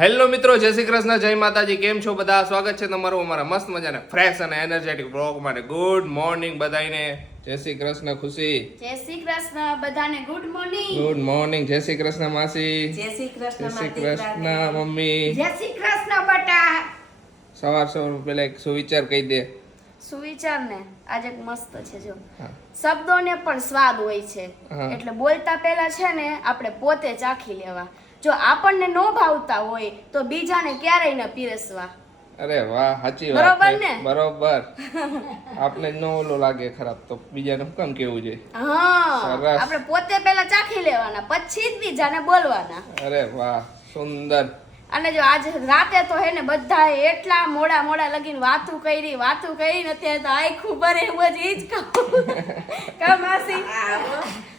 Hello મિત્રો જય શ્રી કૃષ્ણ જય માતાજી. કેમ છો બધા? સ્વાગત છે તમારું અમારા મસ્ત મજાના ફ્રેશ અને એનર્જેટિક બ્લોગ માટે. ગુડ મોર્નિંગ બધાને જય શ્રી કૃષ્ણ ખુશી. જય શ્રી કૃષ્ણ બધાને ગુડ મોર્નિંગ ગુડ મોર્નિંગ જય શ્રી કૃષ્ણ માસી. જય શ્રી જય શ્રી માતા કૃષ્ણ મમ્મી. જય શ્રી કૃષ્ણ બટા. સવાર સવાર પેલા એક સુવિચાર કહી દે. સુવિચાર ને? આજે એક મસ્ત છે જો. શબ્દોને પણ સ્વાદ હોય છે. એટલે બોલતા પહેલા છે ને આપણે પોતે ચાખી લેવા. જો આપણને ન ભાવતા હોય તો બીજાને ક્યારેય ન પીરસવા. અરે વાહ સાચી બરોબર ને? બરોબર. આપને નો ઓલો લાગે ખરાબ તો બીજાને હું કેમ કેવું છે? હા. આપણે પોતે પહેલા ચાખી લેવાના પછી જ બીજાને બોલવાના. અરે વાહ સુંદર. અને જો આજ રાતે તો હે ને બધા એટલા મોડા મોડા લગીને વાતું કરી વાતું કરી ને અત્યારે તો આખું ભરે એવું જ ઈ જ કહું કા માસી?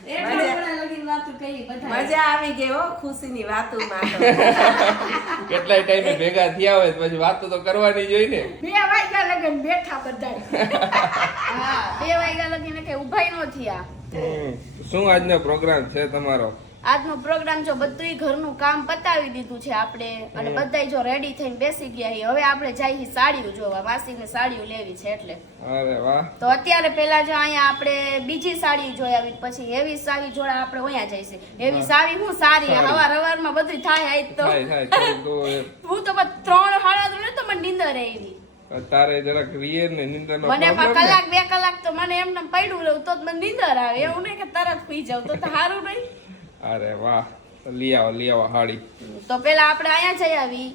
એટલા મજા- મોડા લગીને વાતું કરી બધા મજા આવી ગઈ હો ખુશીની વાતોમાં તો. કેટલાય ટાઈમે ભેગા થયા હોય પછી વાતો તો કરવાની જોઈ ને. બે વાગ્યા લગન બેઠા બધા હા. બે વાગ્યા લગીને કે ઉભાઈ નો થયા. શું આજનો પ્રોગ્રામ છે તમારો? આજનો પ્રોગ્રામ જો બધુંય ઘરનું કામ પતાવી દીધું છે આપણે અને બધાય જો રેડી થઈને બેસી ગયા છીએ. હવે આપણે જઈએ સાડીઓ જોવા. માસીને સાડીઓ લેવી છે એટલે. અરે વાહ. તો અત્યારે પેલા જો અહીંયા આપણે બીજી સાડી જોઈ આવી પછી એવી સાડી જોડા આપણે અહીંયા જઈશે એવી સાડી હું સારી. હવાર હવારમાં બધું થાય આજ તો. તો હું તો ત્રણ હાડા ત્રણે તો મને નીંદર આવી. તારે જરાક રિયર ને નિંદરનો મને કલાક બે કલાક તો મને એમને પડ્યું રહું તો મને નીંદર આવે. એવું નહીં કે તરત પી જાવ તો તો સારું નહીં. અરે વાહ લઈ આવો લઈ આવો હાડી તો પેલા આપણે અહીંયા જઈ આવી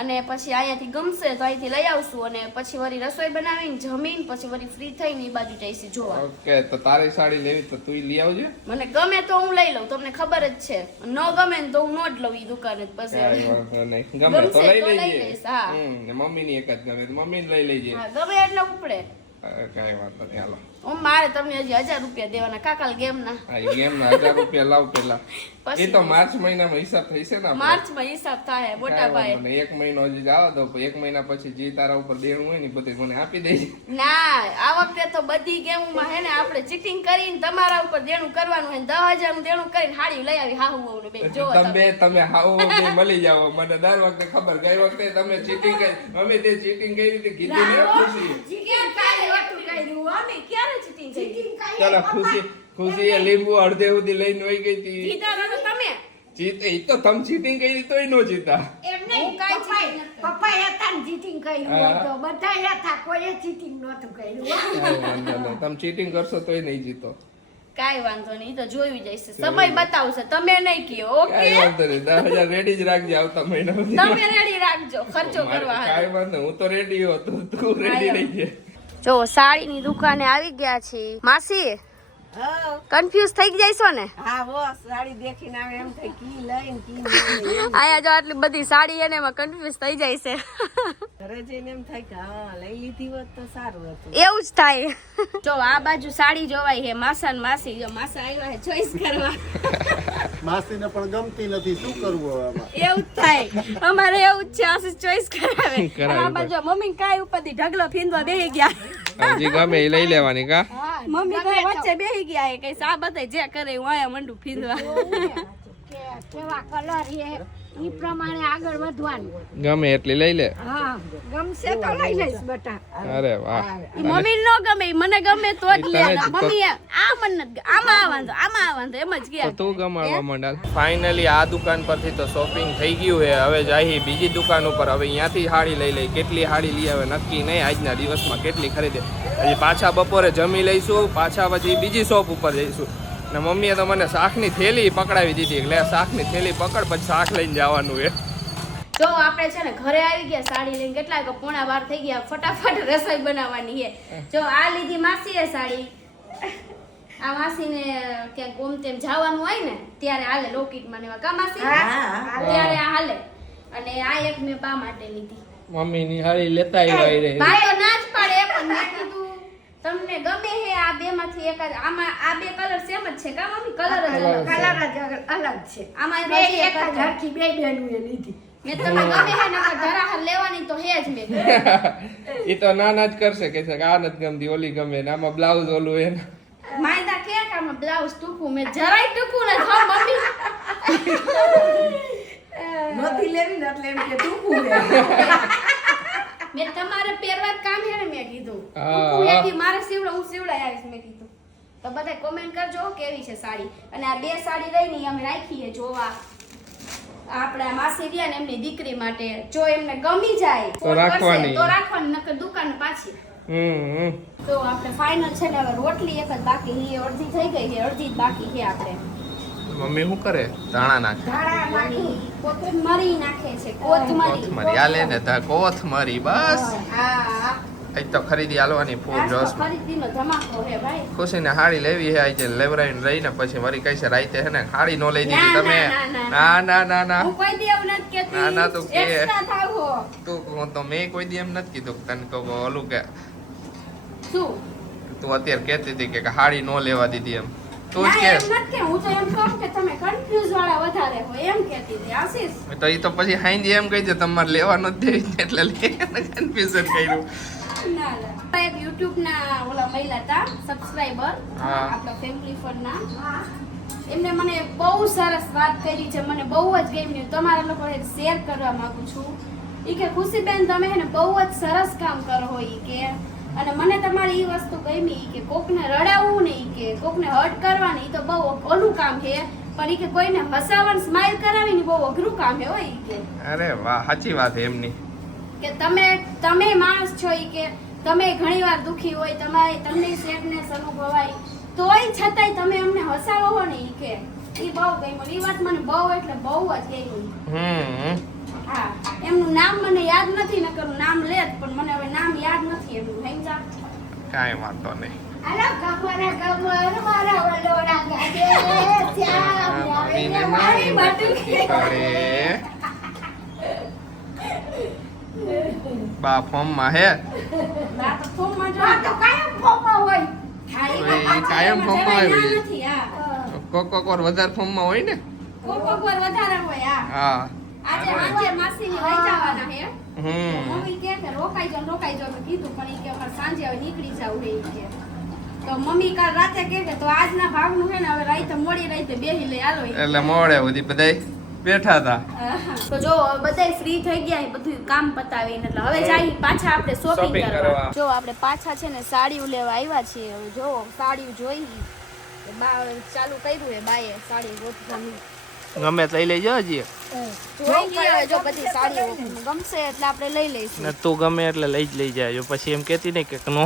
અને પછી અહીંયાથી ગમશે તો અહીંથી લઈ આવશું અને પછી વળી રસોઈ બનાવીને જમીન પછી વળી ફ્રી થઈને એ બાજુ જઈશું જોવા. ઓકે તો તારી સાડી લેવી તો તું લઈ આવજે? મને ગમે તો હું લઈ લઉં તમને ખબર જ છે. ન ગમે ને તો હું ન જ લઉં ઈ દુકાને જ પછી ગમે તો લઈ લઈશ, હા. મમ્મી ને એક જ ગમે મમ્મી લઈ લેજે. હા, ગમે એટલે ઉપડે. કઈ વાંધો નહીં હાલો. મારે તમને હજી હજાર રૂપિયા દેવાના. કાકાલ ગેમ ના ગેમ ના હજાર રૂપિયા લાવ પેલા. એ તો માર્ચ મહિનામાં હિસાબ થઈશે ને માર્ચમાં હિસાબ થાય મોટા ભાઈ એક મહિનો હજી જવા દો એક મહિના પછી જે તારા ઉપર દેણું હોય ને બધું મને આપી દેજે. ના આ વખતે તો બધી ગેમમાં હે ને આપણે ચીટિંગ કરીને તમારા ઉપર દેણું કરવાનું હે દસ હજારનું દેણું કરીને હાડી લઈ આવી હાહુ હોવું બે જો તમે. તમે હાહુ હોવું મળી જાવ મને દર વખતે ખબર. ગઈ વખતે તમે ચીટિંગ કરી અમે તે ચીટિંગ કરી હતી કીધી ને ખુશી. કર્યું મમ્મી ક્યારે ચીટિંગ કરી? ચાલો ખુશી ખુશી એ લીંબુ અડધે સુધી લઈને વહી ગઈ હતી. જીતા તો તમે. જીત એ તો તમે ચીટિંગ કરી તોય નો જીતા. એમ હું નહીં કાંઈ ચીટિંગ કર્યું ચીટિંગ નહોતું કર્યું. તમે ચીટિંગ કરશો તોય જીતો. કાઈ વાંધો નહીં તો જોઈ જઈશે. સમય બતાવશે. તમે નહીં કયો ઓકે? કાંઈ વાંધો નહીં. દસ હજાર રેડી જ રાખજે આવતા મહિના તમે રેડી રાખજો. ખર્ચો કરવા. વાંધો હું તો રેડી હતો. તું રેડી રહી છે જો સાડીની દુકાને આવી ગયા છે માસી કન્ફ્યુઝ થઈ જઈશો ને? હા હો સાડી દેખીને આવે એમ થઈ કી લઈને કી. આયા જો આટલી બધી સાડી એને એમાં કન્ફ્યુઝ થઈ જાય છે ઘરે જઈને એમ થાય કે હા લઈ લીધી હોત તો સારું હતું. એવું જ થાય. જો આ બાજુ સાડી જોવાય હે માસા ને માસી જો માસા આવ્યા છે ચોઈસ કરવા. માસીને પણ ગમતી નથી. શું કરવું હવે આમાં? એવું થાય. અમારે એવું જ છે આશીષ ચોઈસ કરાવે. કરાવે અને આ બાજુ મમ્મી કાય ઉપરથી ઢગલો ફીંદવા બેહી ગયા. હજી ગમે એ લઈ લેવાની કા? મમ્મી તો વચ્ચે બેહી ગયા એ કઈ સા બતાય જે કરે હું આયા મંડું ફીંદવા. કેવા કલર છે. ઈ પ્રમાણે આગળ વધવાનું. ગમે એટલી લઈ લે. હા ગમશે તો લઈ લઈશ બેટા. અરે વાહ. મમ્મી નો ગમે મને ગમે તો જ લે. મમ્મી આ મને આમાં આવવાનું આમાં આવવાનું એમ જ ગયા તું ગમાડવા માંડાલ ફાઇનલી આ દુકાન પરથી તો શોપિંગ થઈ ગયું છે. હવે જાય બીજી દુકાન ઉપર. હવે અહીંયાથી હાડી લઈ લઈ. કેટલી હાડી લઈ આવે નક્કી નહીં. આજના દિવસમાં કેટલી ખરીદે. હજી પાછા બપોરે જમી લઈશું. પાછા પછી બીજી શોપ ઉપર જઈશું. ને મમ્મીએ તો મને શાકની થેલી પકડાવી દીધી એટલે શાકની થેલી પકડ પછી શાક લઈને જવાનું એ જો આપણે છે ને ઘરે આવી ગયા સાડી લઈને કેટલા કે પોણા વાર થઈ ગયા ફટાફટ રસોઈ બનાવવાની છે. જો આ લીધી માસીએ સાડી. આ માસીને ક્યાંક ગોમ તેમ જવાનું હોય ને ત્યારે હાલે લોકેટમાં ને એવા. કા માસી? ત્યારે આ હાલે. અને આ એક મેં બા માટે લીધી. મમ્મીની હાળી લેતા આવી રહી. ભાઈઓ ના જ પાડે પણ મેં કીધું તમને ગમે હે આ બે માંથી એક જ આમાં આ બે કલર સેમ જ છે કા મમ્મી? કલર જ અલગ. કલર જ અલગ- છે. આમાં બે એક જ હરખી બે બેનું એ લીધી. મેં તમને ગમે હે નકર ધરાહર લેવાની તો હે જ મેં. એ તો નાના જ કરશે કે છે કે આ નથી ગમતી ઓલી ગમે ને આમાં બ્લાઉઝ ઓલું એ માયદા કે આમાં બ્લાઉઝ ટૂંકું મેં જરાય ટૂંકું નથી જો મમ્મી. નથી લેવી ને એટલે એમ કે ટૂંકું હે મેં તમારે પહેરવા કામ હે ને મેં કીધું. હું. એથી મારે સીવડે હું સીવડાઈ આવીશ મેં કીધું. તો બધા કોમેન્ટ કરજો કેવી છે સાડી. અને આ બે સાડી રહી ને અમે રાખીએ જોવા. આપણા માસી રહ્યા ને એમની દીકરી માટે. જો એમને ગમી જાય તો રાખવાની. તો રાખવાની નકર દુકાન પાછી. હમ. તો આપણે ફાઇનલ છે ને હવે રોટલી એક જ બાકી છે અડધી થઈ ગઈ છે અડધી જ બાકી છે આપણે. મમ્મી શું કરે? ધાણા નાખે. કોથમરી નાખે છે કોથમરી. હાલે ને તા કોથમરી બસ. આજ તો ખરીદી આલવાની ફૂલ જોશ ખુશીને હાડી લેવી હે આજે લેવરાઈને રહીને પછી મારી કઈ છે રાઈતે હે ને હાડી નો લઈ દીધી તમે. ના, ના, ના. ના ના ના હું કોઈ દી એવું નથી કહેતી. ના, ના, તું કે. તું હું તો મેં કોઈ દી એમ નથી કીધું તને કહું ઓલું કે? તું અત્યારે કહેતી હતી કે હાડી નો લેવા દીધી એમ. તું જ કે નથી. હું તો એમ કહું કે તમે કન્ફ્યુઝ વાળા વધારે હોય એમ કહેતી હતી. આશીષ? તો એ તો પછી હાઈજી એમ કહી દે તમારે લેવા જ દેવી એટલે એટલે કન્ફ્યુઝન કર્યું ના, ના. એક YouTube ના ઓલા મહિલા હતા, સબસ્ક્રાઇબર આપણા ફેમિલી fund ના. એમને મને બહુ સરસ વાત કરી છે મને બહુ જ ગમ્યું તમારા લોકો શેર કરવા માંગુ છું ઈ કે ખુશીબેન તમે હે ને બહુ જ સરસ કામ કરો હોય ઈ કે અને મને તમારી ઈ વસ્તુ ગમી કે કોકને રડાવવું ને ઈ કે કોકને હર્ટ કરવાની તો બહુ ઓલું કામ છે. પણ ઈ કે કોઈને હસાવન સ્માઈલ કરાવીને બહુ અઘરું કામ છે હોય કે. અરે વાહ સાચી વાત છે એમની. કે તમે તમે માણસ છો ઈ કે તમે ઘણીવાર દુખી હોય તમારે તમને સેડનેસ અનુભવાય. તોય છતાંય તમે અમને હસાવો હો ને ઈ કે. ઈ બહુ ગમ્યું. ઈ વાત મને બહુ એટલે બહુ જ ગમ્યું હમ. હા એમનું નામ મને યાદ નથી નકર નામ લેત પણ મને હવે નામ યાદ નથી એમનું. કાંઈ વાંધો નહીં બા ફોર્મમાં હે આ તો ફોનમાં જો આ તો કાયમ ફોમાં હોય હા, ઈ હવે ઈ પાછું કાયમ એમાં ફોનમાં જરાય આવી. ના નથી હા કોક કોક વાર વધારે ફોર્મમાં હોય ને કોક કોક વાર વધારે હોય હા આજે આજે માસી ની લઈ જવાના હે મમ્મી કે કે રોકાઈ જાઓ રોકાઈ તો કીધું પણ ઈ કે અમારે સાંજે હવે નીકળી જાવ રે કે. તો મમ્મી કાલ રાતે કે કે તો આજના ભાગનું છે ને હવે રાતે મોડી રાતે બેહી લઈ આલો એટલે મોડે સુધી બધાય બેઠા હતા તો જો બધાય ફ્રી થઈ ગયા બધું કામ પતાવીને એટલે હવે જાય પાછા આપણે શોપિંગ કરવા. જો આપણે પાછા છે ને સાડીઓ લેવા આવ્યા છીએ હવે જો સાડીઓ જોઈ. બા ચાલુ કર્યું હે બાએ સાડી ગોતવાની ગમે તો લઈ લેજો હજી. તું ગમે એટલે લઈ જ લઈ જાય પછી એમ કેતી ને કે નો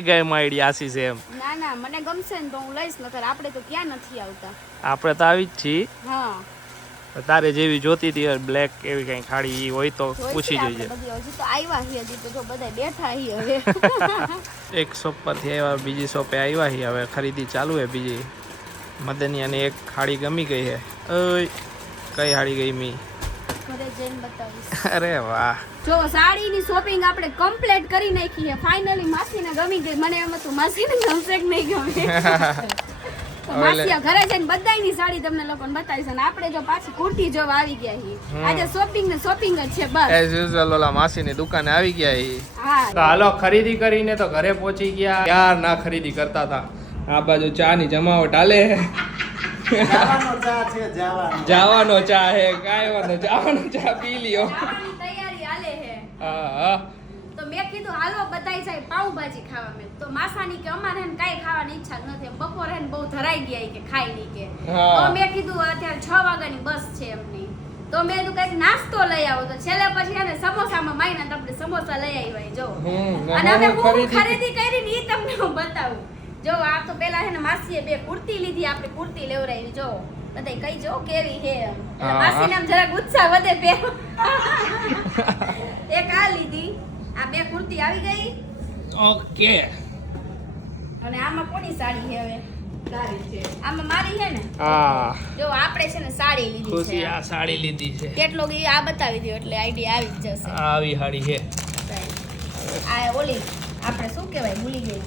ગઈ માયડી આસી છે એમ. ના ના મને ગમશે ને તો હું લઈશ નકર આપણે તો ક્યાં નથી આવતા. આપણે તો આવી જ છીએ. હા. તારે જેવી જોતી હતી બ્લેક એવી કઈ ખાડી ઈ હોય તો પૂછી આપણે જોઈએ હજી તો આવ્યા છીએ હજી તો બધા બેઠા છીએ હવે. એક શોપ પરથી આવ્યા બીજી શોપે આવ્યા છીએ હવે ખરીદી ચાલુ હે બીજી. મદનિયાની એક ખાડી ગમી ગઈ છે. ઓય કઈ હાડી ગઈ મી? અરે વાહ. જો સાડીની શોપિંગ આપણે કમ્પ્લીટ કરી નાખી છે. ફાઇનલી માસીને ગમી ગઈ. મને એમ હતું માસીને ગમશે કે નહીં ગમે. તો માસી ઘરે જઈને બધાયની સાડી તમને લોકોને બતાવીશ. અને આપણે જો પાછી કુર્તી જોવા આવી ગયા છીએ. આજે શોપિંગ ને શોપિંગ જ છે બસ. એઝ યુઝ્યુઅલ ઓલા માસીની દુકાને આવી ગયા હી હા. તો હાલો ખરીદી કરીને તો ઘરે પહોંચી ગયા. યાર ના ખરીદી કરતા હતા. આ બાજુ ચા ની જમાવટ હાલે. જવાનો ચા છે જવાનો. જાવાનો ચા હે જાવાનો ચા પી લ્યો. તૈયારી હાલે હે. હા હા. તો મેં કીધું હાલો બધાય જાય પાઉભાજી ખાવા. મેં તો માસાની કે અમારે ને કાંઈ ખાવાની ઈચ્છા જ નથી. બપોરે ને બહુ ધરાઈ ગયા કે ખાઈ નહીં કે. તો મેં કીધું અત્યારે છ વાગ્યાની બસ છે એમની. તો મેં એનું કંઈક નાસ્તો લઈ આવો. તો છેલ્લે પછી એને સમોસામાં માઈને તો આપણે સમોસા લઈ આવ્યા જો. અને અમે હું હું ખરીદી- ખરીદી કરી ને ઈ તમને હું બતાવું. જો આ તો પેલા હે ને માસીએ બે કુર્તી લીધી આપણે કુર્તી લેવરાવી જો. બધા કઈ જો કેવી હે માસીને આમ જરાક ઉત્સાહ વધે પહેરવા. એક આ લીધી આ બે કુર્તી આવી ગઈ. ઓકે. અને આમાં કોની સાડી હે હવે? આમાં મારી છે ને? હા. જો આપણે છે ને સાડી લીધી ખુશી છે આ સાડી લીધી છે. કેટલો આ બતાવી દો એટલે આઈડિયા આવી જશે. આવી સાડી છે આ ઓલી આપણે શું કહેવાય ભૂલી ગઈ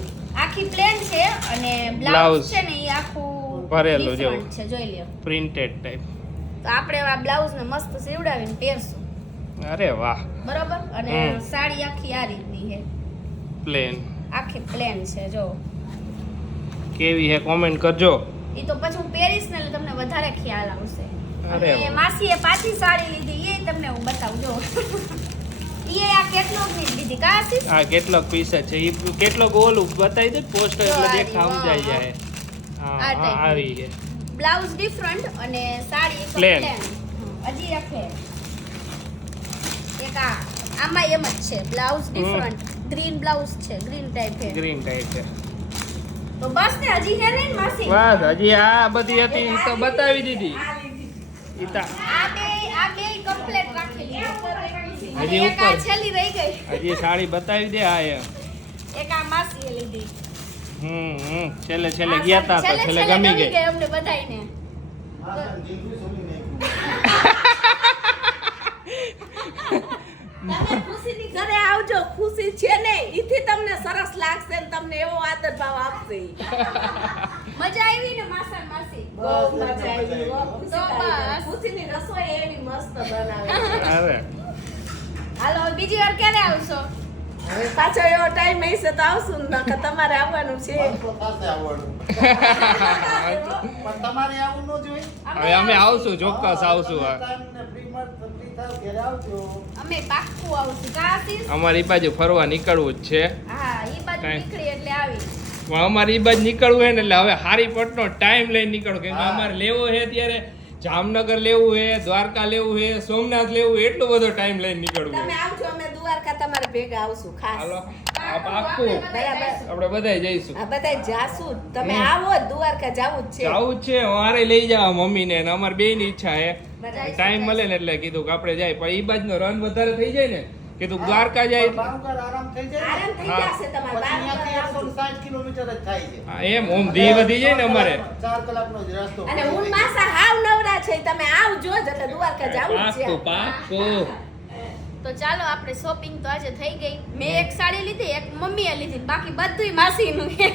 આખી પ્લેન છે અને. બ્લાઉઝ છે ને એ આખું ભરેલું જેવું. છે જોઈ લ્યો. પ્રિન્ટેડ ટાઈપ તો આપણે આ બ્લાઉઝ ને મસ્ત સીવડાવીને પહેરશું. અરે વાહ. બરોબર? અને સાડી આખી આ રીતની છે. પ્લેન આખી પ્લેન છે જો. કેવી છે કોમેન્ટ કરજો. એ તો પછી હું પહેરીશ ને એટલે તમને વધારે ખ્યાલ આવશે. અને માસીએ પાછી સાડી લીધી એ તમને હું બતાવું આ કેટલોક પીસ છે. એ કેટલોક ઓલું બતાવી દે પોસ્ટ એટલે દેખા સમજાઈ જાય. હા હા આવી છે. બ્લાઉઝ ડિફરન્ટ અને સાડી plain. હજી એક એક આ આમાં એમ જ છે. બ્લાઉઝ ડિફરન્ટ ગ્રીન બ્લાઉઝ છે. ગ્રીન ટાઈપ છે. ગ્રીન ટાઈપ છે. તો બસ ને હજી હે ને માસી? બસ હજી આ બધી હતી તો બતાવી દીધી. આ બે આ બે કમ્પ્લીટ રાખેલી હજી ઉપર. છેલ્લી રહી ગઈ. હજી સાડી બતાવી દે આ એમ. એક આ માસીએ લીધી. હમ હમ. છેલ્લે છેલ્લે ગયા તા તો છેલ્લે ગમી ગઈ. અમને ખુશીની ઘરે આવજો. ખુશી છે ને ઈથી તમને સરસ લાગશે ને તમને એવો આદર ભાવ આપશે. મજા આવી ને માસા માસી? બહુ મજા આવી. ખુશીની રસોઈ એવી મસ્ત બનાવે અરે હાલો બીજી વાર ક્યારે આવશો? હવે પાછો એવો ટાઈમ હશે તો આવશું ને નકર તમારે આવવાનું છે. તમારે આવું ન જોઈએ. હવે અમે આવશું. ચોક્કસ આવશું હા. અમે પાક્કું આવશું. અમારી બાજુ ફરવા નીકળવું જ છે. હા ઈ બાજુ. નીકળી એટલે આવી. પણ અમારે ઈ બાજુ નીકળવું હે ને એટલે હવે હારી પટનો ટાઈમ લઈને નીકળો કેમ કે અમારે લેવો છે ત્યારે જામનગર લેવું હે દ્વારકા લેવું હે સોમનાથ લેવું એટલો બધો ટાઈમ લઈને નીકળવું તમે આવજો અમે દ્વારકા તમારે ભેગા આવશું ખાસ. હાલો બરાબર. આપણે બધાય જઈશું. આ બધા જાશું. તમે આવો દ્વારકા જાવું જ છે. આવું જ છે મારે લઈ જવા મમ્મીને ને અમારી બેની ઈચ્છા હે. ટાઈમ મળે ને એટલે કીધું કે આપણે જાય પણ ઈ બાજનો રન વધારે થઈ જાય ને કીધું દ્વારકા જાય આરામ થઈ જાય આરામ થઈ તમારે પછી બાર અહીંયાથી આવજો. 160 કિલોમીટર જ થાય છે. હા, એમ ઓમ ધી વધી જાય ને અમારે. ચાર કલાકનો જ રસ્તો અને હું માસા હાવ નવરા છે તમે આવજો જ એટલે દ્વારકા જાવું જ પાક્કું છે તો ચાલો આપણે શોપિંગ તો આજે થઈ ગઈ. મેં એક સાડી લીધી એક મમ્મીએ લીધી બાકી બધું માસીનું. છે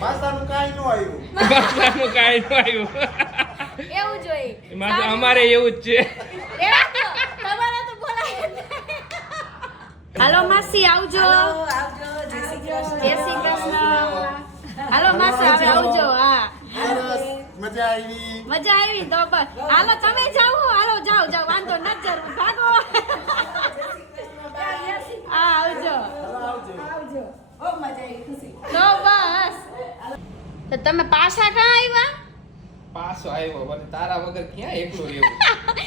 માતાનું કાંઈ ન આવ્યું. માસાનું કાઈ ન આવ્યું. એવું જોઈ અમારે એવું જ છે રેવા દો, તમારે તો બોલાય જ નહીં. હાલો માસી આવજો. હાલો, આવજો. જય શ્રી કૃષ્ણ. જય શ્રી કૃષ્ણ. હાલો માસી હવે આવજો હા. મજા આવી? મજા આવી તો બસ હાલો તમે જાઓ હાલો જાઓ જાઓ. વાંધો ન જરૂર. ભાગો. હા આવજો. આવજો બહુ મજા આવી ખુશી. તો બસ. તો તમે પાછા ક્યાં આવ્યા? પાછો આવ્યો પણ તારા વગર ક્યાં એકલો રહેવું?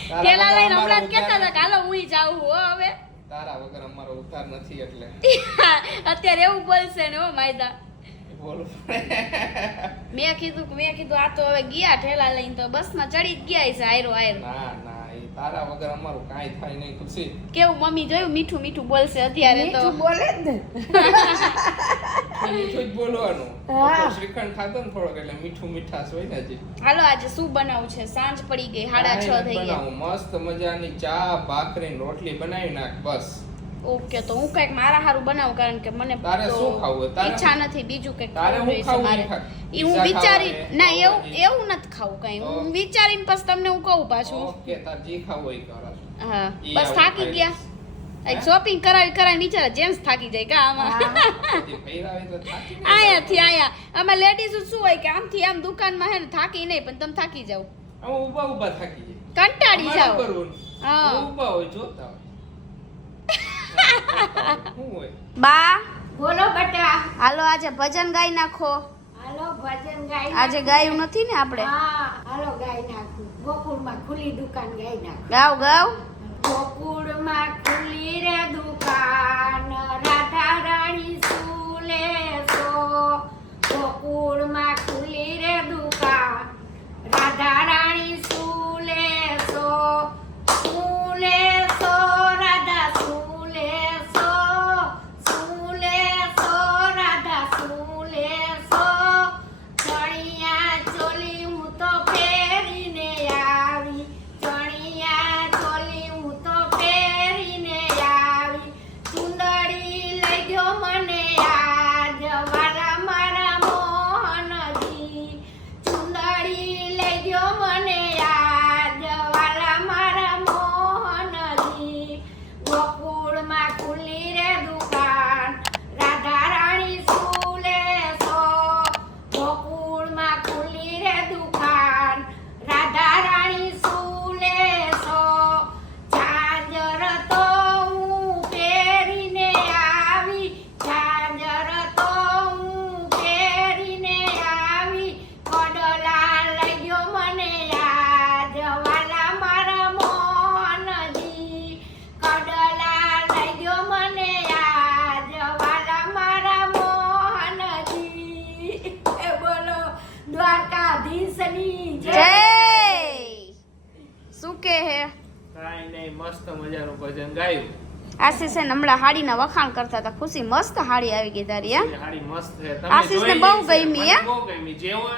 તારા પેલા લઈને હમણાં કેતા કહેતા હતા હાલો હું જાઉં હો હવે. તારા વગર અમારો ઉતાર નથી એટલે. અત્યારે એવું બોલશે ને હો માયદા. બોલું. મેં કીધું મેં કીધું આ તો હવે ગયા ઠેલા લઈને તો બસમાં ચડી જ ગયા છે આયરો આયરો ના ના એ તારા વગર અમારું કાંઈ થાય નહીં. ખુશી? કેવું મમ્મી જોયું? મીઠું મીઠું બોલશે અત્યારે તો. મીઠું બોલે જ ને. મીઠું જ બોલવાનું. શ્રીખંડ ખાતો ને થોડોક એટલે મીઠું મીઠાશ હોય ને હજી. હાલો આજે શું બનાવું છે? સાંજ પડી ગઈ સાડા છ થઈ ગયા. મસ્ત મજાની ચા ભાખરી રોટલી બનાવી નાખ બસ. ઓકે તો હું કંઈક મારા હારું બનાવું કારણ કે મને તારે શું ખાવું ઈચ્છા નથી બીજું કંઈક તારે હું ખાવું મારે. એ હું વિચારી ના એવું એવું નથી ખાવું કઈ? હું વિચારીને પછી તમને હું કહું પાછું. ઓકે તાર જે ખાવું એ કરો. હા. બસ થાકી ગયા? શોપિંગ કરાવી કરાવી નીચે જેન્ટ્સ થાકી જાય કા આમાં? આયા આયાથી આયા. અમે લેડીઝ શું હોય કે આમથી આમ દુકાનમાં હે ને થાકી નહીં પણ તમે થાકી જાવ ઊભા ઊભા થાકી જાય. કંટાળી જાવ હા. ઊભા હોય જોતા બા? બોલો બટા. હાલો આજે ભજન ગાઈ નાખો. હાલો ભજન ગાઈ આજે ગાયું નથી ને આપણે? હા હાલો ગાઈ નાખું. ગોકુળમાં ખુલ્લી દુકાન ગાઈ નાખું. ગાવ ગાવ. ગોકુળમાં ખુલ્લી રે દુકાન. રાધા રાણી સુલે સો. ગોકુળમાં ખુલ્લી રે દુકાન. રાધા રાણી સુલે સો સુલે સો રાધા સુલે સો સુલે સો રાધા સુલે સો ચણિયા ચોલી હું તો પહેરીને આવી ચણિયા ચોલી હું તો પહેરીને મસ્ત મજાનું ભજન ગાયું આશીષ ને હમણાં હાડીના વખાણ કરતા હતા. ખુશી મસ્ત હાડી આવી ગઈ તારી હાડી મસ્ત છે. આશીષને જોઈ બહુ ગમી, હે? બહુ ગમી. જેવો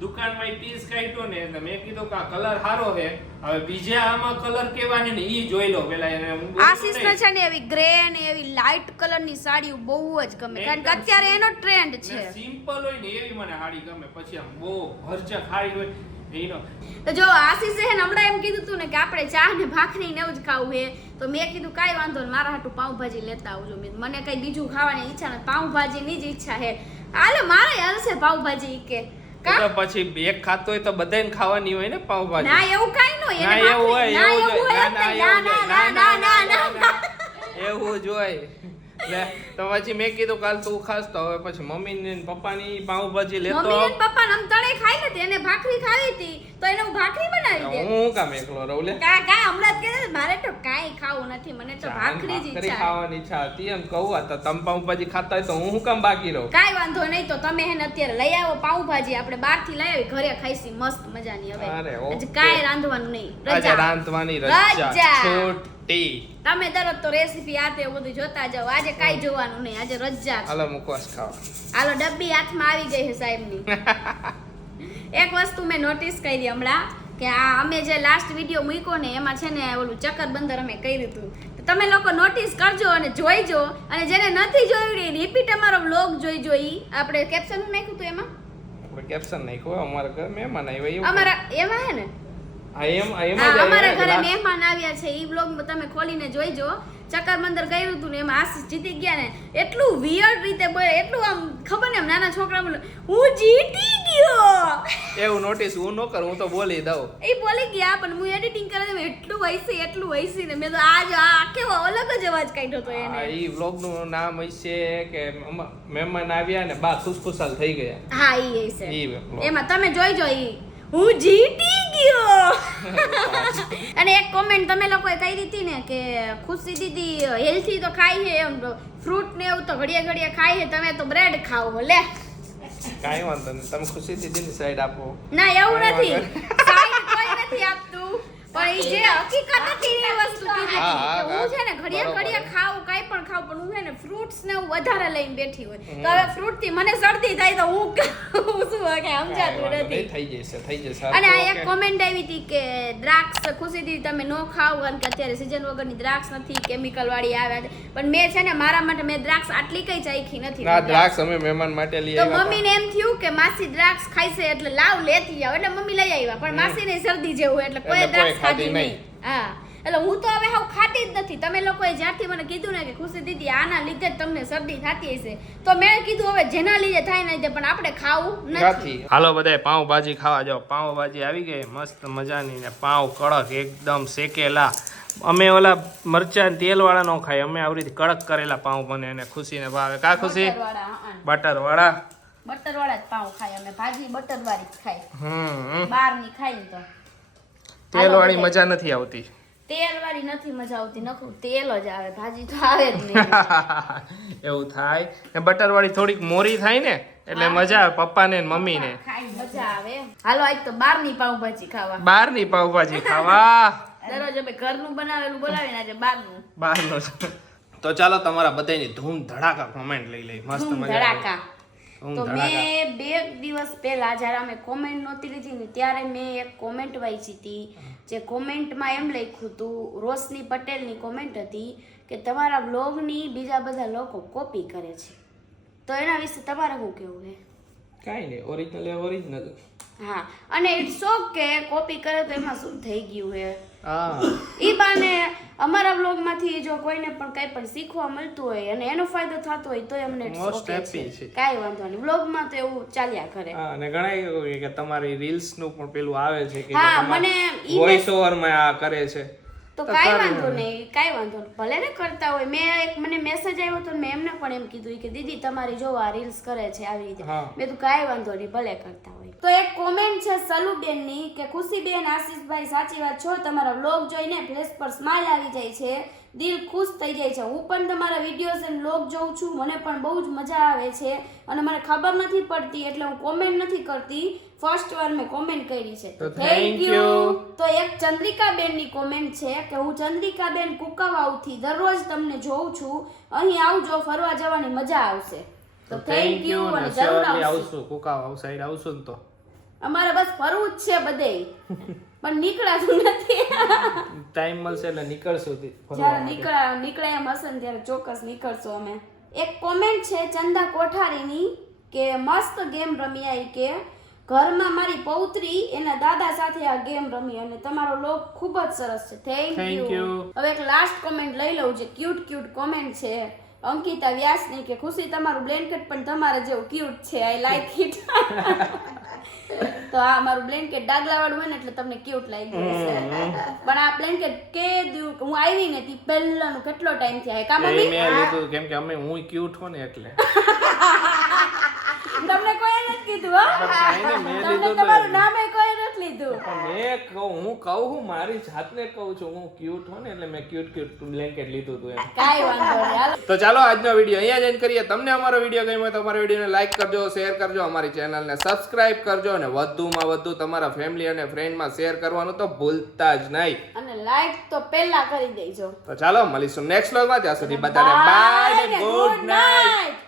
દુકાનમાં પીસ કાઢ્યો ને એટલે મેં કીધું કે આ કલર સારો છે. હવે બીજા આમાં કલર કેવા ને ઈ જોઈ લો. પેલા એને આશીષ ને છે ને એવી ગ્રે ને એવી લાઇટ કલરની સાડી બહુ જ ગમે. કારણ કે અત્યારે એનો ટ્રેન્ડ છે. સિમ્પલ હોય ને એવી મને હાડી ગમે. પછી આમ બહુ હરચક હાડી હોય. તો જો આશીષે હે હમણાં એમ કીધું તું ને કે આપણે ચા ને ભાખરી ને એવું જ ખાવું છે તો મેં કીધું કાંઈ વાંધો નહીં મારા હાટું પાઉંભાજી લેતા આવજો. મેં મને કઈ બીજું ખાવાની ઈચ્છા નથી પાઉંભાજીની જ ઈચ્છા છે. હાલે મારે હલશે પાઉંભાજી કે. તો પછી એક ખાતો હોય તો બધાને ખાવાની હોય ને પાઉંભાજી. ના એવું કઈ ન હોય ના એવું હોય ના એવું હોય. ના ના ના ના ના ના ના. ના. એવું જ હોય. લે તો પછી મેં કીધું કાલ તું ખાસ તો હવે પછી મમ્મી ને પપ્પાની પાવભાજી લેતો મમ્મી ને પપ્પા ને તણે ખાઈ નથી એને ભાખરી ખાવી હતી તો એને હું ભાખરી બનાવી દે. હું કામ એકલો રહું લે. કા કા હમણાં જ કહેતા મારે તો કાઈ ખાવું નથી મને તો ભાખરી જ ઈચ્છા. ખાવાની ઈચ્છા હતી એમ કહું આ તો તમે પાવભાજી ખાતા હોય તો હું શું કામ બાકી રહું? કાઈ વાંધો નહીં તો તમે હે અત્યારે લઈ આવો પાઉભાજી આપણે બહારથી લઈ આવી ઘરે ખાઈસી મસ્ત મજાની હવે. અરે, આજે ઓકે. રાંધવાનું નહીં. રજા. રાંધવાની રજા. રજા. છૂટી તમે દરરોજ તો રેસીપી આ તે એવું બધું જોતા જાવ આજે કાંઈ જોવાનું નહીં. આજે રજા હાલો મુકવાસ ખાવા. હાલો ડબ્બી હાથમાં આવી ગઈ છે સાહેબની. એક વસ્તુ મેં નોટિસ કરી હમણાં કે આ અમે જે લાસ્ટ વીડિયો મૂક્યો ને એમાં છે ને ઓલું ચક્કર બંદર અમે કર્યું હતું. તમે લોકો નોટિસ કરજો અને જોઈજો. અને જેને નથી જોયું એ રિપીટ અમારો બ્લોગ જોઈ જોઈ આપણે કેપ્શન નાખ્યું હતું એમાં? કેપ્શન નાખ્યું અમારા ઘર મહેમાન આવ્યા એવું અમારા એમાં હે ને? એમ એમ જ અમારા ઘરે મહેમાન આવ્યા છે ઈ બ્લોગ તમે ખોલીને જોઈજો. ચક્કર મંદર ગયું હતું ને એમાં આશીષ જીતી ગયા ને. એટલું વિયર્ડ રીતે બોલે એટલું આમ ખબર ને એમ નાના છોકરા બોલે હું જીતી ગયો. એવું નોટિસ હું નો કરું હું તો બોલી દઉં. એ બોલી ગયા પણ હું એડિટિંગ કરે તો એટલું વૈસી એટલું વૈસી ને મેં તો આજ આ કેવો અલગ જ અવાજ કાઢ્યો તો એને. એ વ્લોગનું નામ હશે કે મહેમાન આવ્યા ને બા ખુશખુશાલ થઈ ગયા. હા એ હશે એમાં તમે જોઈજો ઈ. હું જીતી ગયો. અને એક કોમેન્ટ તમે લોકોએ કરી હતી ને કે ખુશી દીદી હેલ્થી તો ખાઈ છે એમ ફ્રૂટ ને એવું તો ઘડિયા ઘડિયા ખાઈ છે તમે તો બ્રેડ ખાઓ લે કાઈ વાંધો નહીં. તમે ખુશી દીદીની સાઈડ આપો. ના એવું નથી. સાઈડ કોઈ નથી આપતું. પણ એ જે હકીકત હતી એ વસ્તુ હા, હા, હું છે ને ઘડિયા ઘડિયા ખાવું કાંઈ પણ ખાઉં પણ હું છે ને ફ્રૂટ્સ ને હું વધારે લઈને બેઠી હોય. તો હવે ફ્રૂટથી મને શરદી થાય તો હું ખાઉં શું કે સમજાતું નથી. થઈ જશે થઈ જશે અને આ એક તો કોમેન્ટ આવી હતી કે દ્રાક્ષ ખુશીથી તમે ન ખાવ કારણ કે અત્યારે સીઝન વગરની દ્રાક્ષ નથી કેમિકલ વાળી આવે છે. પણ મેં છે ને મારા માટે મેં દ્રાક્ષ આટલી કઈ ચાખી નથી ના દ્રાક્ષ. અમે મહેમાન માટે લઈ તો આવ્યા હતા. મમ્મીને એમ થયું કે માસી દ્રાક્ષ ખાઈશે છે એટલે લાવ લેતી આવ એટલે મમ્મી લઈ આવ્યા. પણ માસીને શરદી જેવું એટલે કોઈ દ્રાક્ષ ખાધી નહીં. હા. એટલે હું તો હવે હાવ ખાતી જ નથી. તમે લોકોએ જ્યારથી મને કીધું ને કે ખુશી દીદી આના લીધે તમને શરદી થતી હશે. તો મેં કીધું હવે જેના લીધે થાય નહીં તે પણ આપણે ખાવું નથી. હાલો બધાય પાઉં ભાજી ખાવા જાઓ. પાઉં ભાજી આવી ગઈ. મસ્ત મજાની ને પાઉં કડક એકદમ શેકેલા. અમે ઓલા મરચા તેલ વાળા નો ખાય અમે આવી રીતે કડક કરેલા પાઉં બને અને ખુશીને ભાવે. કા ખુશી? બટર વાળા બટર વાળા જ પાઉં ખાય અમે ભાજી બટર વાળી જ ખાય હમ બહારની ખાય તો. તેલ વાળી મજા નથી આવતી. તેલ વાળી નથી મજા આવતી નખરું તેલ જ આવે ભાજી તો આવે જ નહીં. એવું થાય. ને બટર વાળી થોડીક મોરી થાય ને એટલે મજા આવે પપ્પાને ને મમ્મીને. ખાઈ મજા આવે હાલો આજ તો બારની પાઉભાજી ખાવા. બહારની પાઉભાજી ખાવા. દરરોજ અમે ઘરનું બનાવેલું બોલાવીને આજે બહારનું બહારનું. તો ચાલો તમારા બધાની ધૂમ ધડાકા કોમેન્ટ લઈ લઈ. મસ્ત મજા ધડાકા તો મેં બે દિવસ પહેલા જ્યારે અમે કોમેન્ટ નહોતી લીધી ને ત્યારે મેં એક કોમેન્ટ વાંચી હતી. જે કોમેન્ટમાં એમ લખ્યું હતું રોશની પટેલની કોમેન્ટ હતી કે તમારા બ્લોગની બીજા બધા લોકો કોપી કરે છે. તો એના વિશે તમારે શું કેવું છે? કાંઈ નહીં ઓરિજિનલ એ ઓરિજિનલ હા અને ઇટ્સ ઓકે કોપી કરે તો એમાં શું થઈ ગયું છે? હા ઈ બાને અમારા બ્લોગમાંથી જો કોઈને પણ કંઈ પણ શીખવા મળતું હોય અને એનો ફાયદો થતો હોય તો અમને મોસ્ટ હેપી છે. કાંઈ વાંધો નહીં. બ્લોગમાં તો એવું ચાલ્યા કરે. હા, અને ઘણા એવું કે તમારી રીલ્સનું પણ પેલું આવે છે કે હા, મને વોઇસ ઓવરમાં આ કરે છે. તો કાઈ વાંધો. નહીં કાંઈ વાંધો નહીં. ભલે ને કરતા હોય. મેં એક મને મેસેજ આવ્યો હતો મેં એમને પણ એમ કીધું કે દીદી તમારી જો આ રીલ્સ કરે છે આવી રીતે. મેં તો કાંઈ વાંધો નહીં ભલે કરતા તો એક કોમેન્ટ છે સલુબેનની કે ખુશીબેન આશીષભાઈ સાચી વાત. છો તમારા બ્લોગ જોઈને ફેસ પર સ્માઇલ આવી જાય છે દિલ ખુશ થઈ જાય છે. હું પણ તમારા વિડીયોઝ એન્ડ બ્લોગ જોઉં છું. મને પણ બહુ જ મજા આવે છે અને મને ખબર નથી પડતી એટલે હું કોમેન્ટ નથી કરતી. ફર્સ્ટ વાર મેં કોમેન્ટ કરી છે. થેન્ક યુ તો એક ચંદ્રિકાબેનની કોમેન્ટ છે કે હું ચંદ્રિકાબેન કુકાવાઉથી દરરોજ તમને જોઉં છું. અહીં આવજો ફરવા જવાની મજા આવશે. તો થેન્ક યુ અને જરૂર આવશું. કુકાવાઉ કુકાવ આઉટસાઇડ આવશું ને તો. અમારે બસ ફરવું જ છે બધે. પણ નીકળાતું નથી. ટાઈમ મળશે એટલે નીકળશું જ્યારે નીકળા નીકળે એમ હશે ને ત્યારે ચોક્કસ નીકળશું અમે. એક કોમેન્ટ છે ચંદા કોઠારીની કે મસ્ત ગેમ રમી આવી કે. ઘરમાં મારી પૌત્રી એના દાદા સાથે આ ગેમ રમી અને તમારો લોક ખૂબ જ સરસ છે. થેન્ક યુ હવે એક લાસ્ટ કોમેન્ટ લઈ લઉં જે ક્યુટ ક્યુટ કોમેન્ટ છે. અંકિતા વ્યાસની કે ખુશી તમારું બ્લેન્કેટ પણ તમારા જેવું ક્યુટ છે. આઈ લાઈક ઇટ તો આ મારું બ્લેન્કેટ ડાગલા વાળું હોય ને એટલે તમને ક્યુટ હશે પણ આ બ્લેન્કેટ કે દિવસ હું આવી ને તી પહેલાનું કેટલો ટાઈમ થયા કા એ મમ્મી? મેં લીધું કેમ કે અમે હું ક્યુટ હો ને એટલે. તમને કોઈ નથી કીધું હો. તમને તમારું નામ લીધું મેં કહું હું કહું હું મારી જાતને કહું છું. હું ક્યુટ હો ને એટલે મેં ક્યુટ ક્યુટ બ્લેન્કેટ લીધું હતું એમ. કાઈ વાંધો નહીં તો ચાલો આજનો વીડિયો અહીંયા જ એન્ડ કરીએ. તમને અમારો વીડિયો ગમ્યો હોય તો અમારા વિડીયોને લાઈક કરજો શેર કરજો અમારી ચેનલને સબસ્ક્રાઇબ કરજો અને વધુમાં વધુ તમારા ફેમિલી અને ફ્રેન્ડમાં શેર કરવાનું તો ભૂલતા જ નહીં. અને લાઈક તો પહેલા કરી દેજો. તો ચાલો મળીશું નેક્સ્ટ વ્લોગમાં ત્યાં સુધી બધાને બાય ગુડ નાઇટ